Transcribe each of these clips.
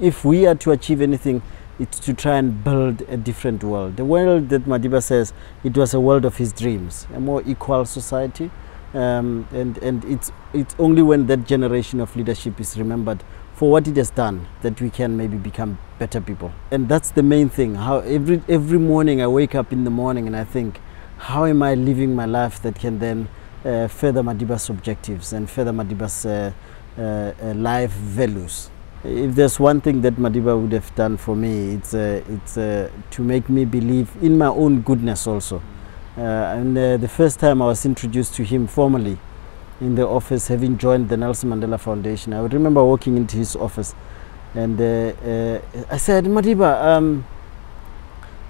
if we are to achieve anything, it's to try and build a different world. The world that Madiba says it was a world of his dreams, a more equal society, and it's only when that generation of leadership is remembered for what it has done that we can maybe become better people. And that's the main thing. How every morning I wake up in the morning and I think, how am I living my life that can then further Madiba's objectives and further Madiba's life values. If there's one thing that Madiba would have done for me, it's to make me believe in my own goodness also. And the first time I was introduced to him formally in the office, having joined the Nelson Mandela Foundation, I would remember walking into his office and I said, Madiba,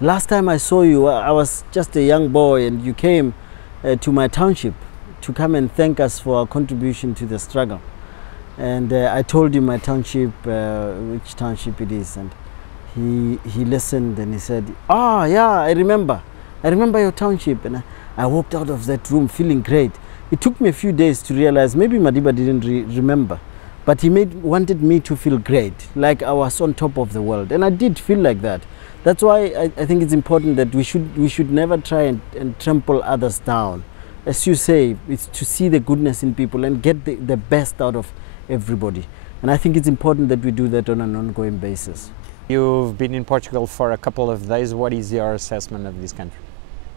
last time I saw you, I was just a young boy and you came to my township to come and thank us for our contribution to the struggle. And I told him my township, which township it is, and he listened and he said, "Ah, yeah, I remember your township." And I walked out of that room feeling great. It took me a few days to realize maybe Madiba didn't remember, but he wanted me to feel great, like I was on top of the world, and I did feel like that. That's why I think it's important that we should never try and trample others down. As you say, it's to see the goodness in people and get the best out of everybody. And I think it's important that we do that on an ongoing basis. You've been in Portugal for a couple of days. What is your assessment of this country?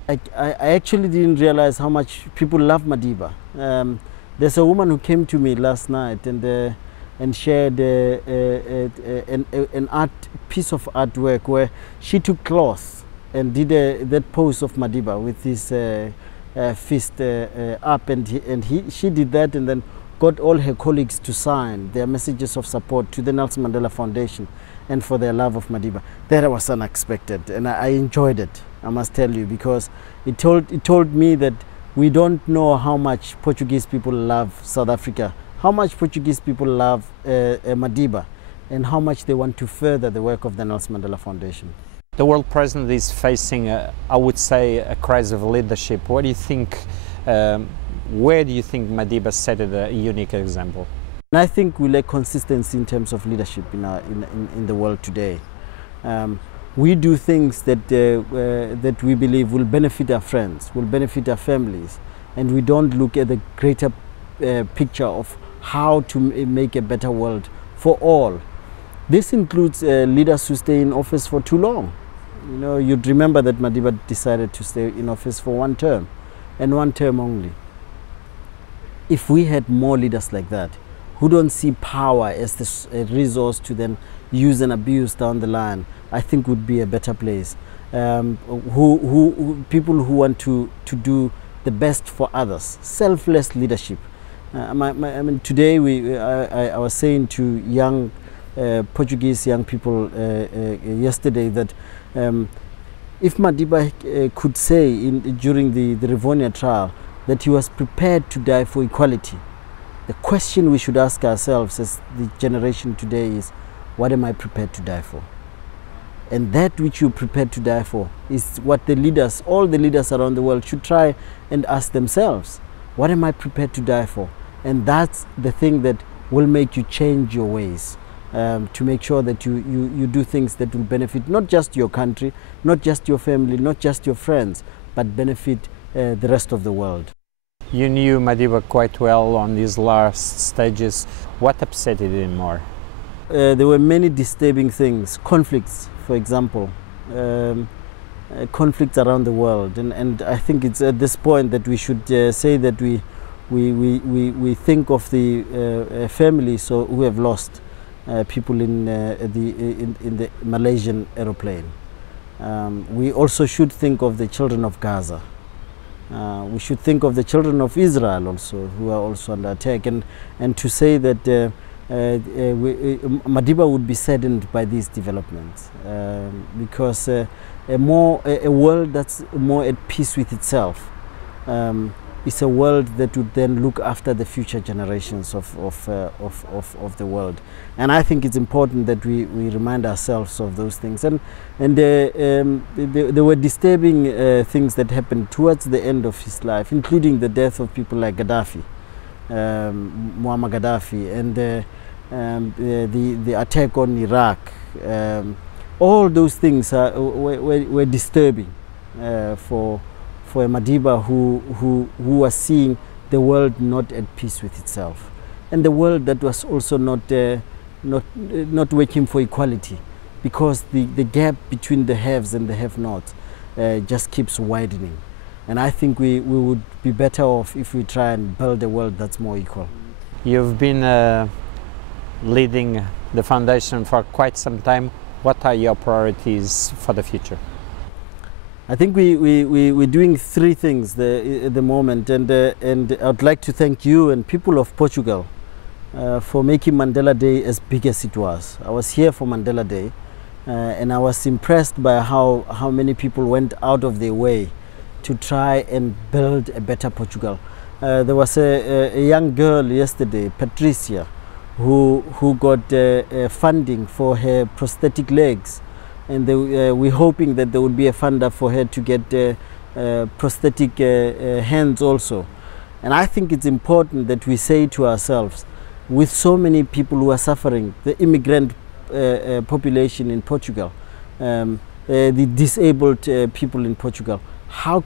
I actually didn't realize how much people love Madiba. There's a woman who came to me last night and shared an piece of artwork where she took cloth and did that pose of Madiba with his fist up, and she did that and then got all her colleagues to sign their messages of support to the Nelson Mandela Foundation and for their love of Madiba. That was unexpected, and I enjoyed it, I must tell you, because it told me that we don't know how much Portuguese people love South Africa, how much Portuguese people love Madiba, and how much they want to further the work of the Nelson Mandela Foundation. The world present is facing, I would say, a crisis of leadership. What do you think? Where do you think Madiba set a unique example? And I think we lack consistency in terms of leadership in the world today. We do things that we believe will benefit our friends, will benefit our families, and we don't look at the greater picture of how to make a better world for all. This includes leaders who stay in office for too long. You know, you'd remember that Madiba decided to stay in office for one term, and one term only. If we had more leaders like that, who don't see power as a resource to then use and abuse down the line, I think would be a better place. People who want to do the best for others, selfless leadership. I mean, today I was saying to young Portuguese young people yesterday that if Madiba could say during the Rivonia trial that he was prepared to die for equality, the question we should ask ourselves as the generation today is, what am I prepared to die for? And that which you're prepared to die for is what the leaders, all the leaders around the world should try and ask themselves. What am I prepared to die for? And that's the thing that will make you change your ways, to make sure that you do things that will benefit not just your country, not just your family, not just your friends, but benefit the rest of the world. You knew Madiba quite well on these last stages. What upset you more? There were many disturbing things, conflicts, for example, conflicts around the world, and I think it's at this point that we should say that we think of the families who have lost people in the Malaysian aeroplane. We also should think of the children of Gaza. We should think of the children of Israel also, who are also under attack, and to say that Madiba would be saddened by these developments, because a world that's more at peace with itself is a world that would then look after the future generations of the world. And I think it's important that we remind ourselves of those things. And there were disturbing things that happened towards the end of his life, including the death of people like Gaddafi, Muammar Gaddafi, the attack on Iraq, all those things were disturbing for a Madiba who was seeing the world not at peace with itself, and the world that was also not working for equality, because the gap between the haves and the have-nots just keeps widening. And I think we would be better off if we try and build a world that's more equal. You've been leading the foundation for quite some time. What are your priorities for the future? I think we're doing three things at the moment, and I'd like to thank you and people of Portugal for making Mandela Day as big as it was. I was here for Mandela Day, and I was impressed by how many people went out of their way to try and build a better Portugal. There was a young girl yesterday, Patricia, who got funding for her prosthetic legs, and we're hoping that there will be a funder for her to get prosthetic hands also. And I think it's important that we say to ourselves, with so many people who are suffering, the immigrant population in Portugal, the disabled people in Portugal,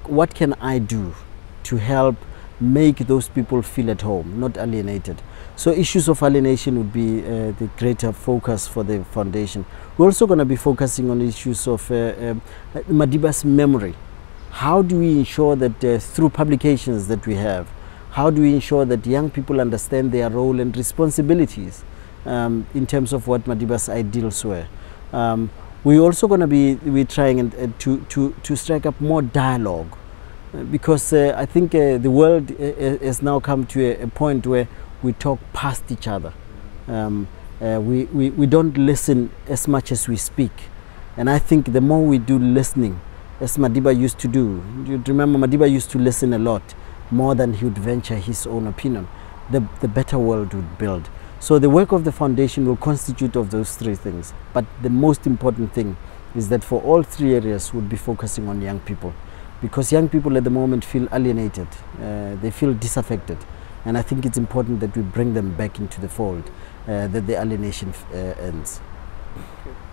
what can I do to help make those people feel at home, not alienated? So issues of alienation would be the greater focus for the foundation. We're also going to be focusing on issues of Madiba's memory. How do we ensure that through publications that we have, how do we ensure that young people understand their role and responsibilities in terms of what Madiba's ideals were? We're also going to be trying to strike up more dialogue, because I think the world has now come to a point where we talk past each other. We don't listen as much as we speak. And I think the more we do listening, as Madiba used to do, you remember Madiba used to listen a lot, more than he would venture his own opinion, the better world would build. So the work of the foundation will constitute of those three things. But the most important thing is that for all three areas we'll be focusing on young people, because young people at the moment feel alienated, they feel disaffected. And I think it's important that we bring them back into the fold, that the alienation ends. Okay.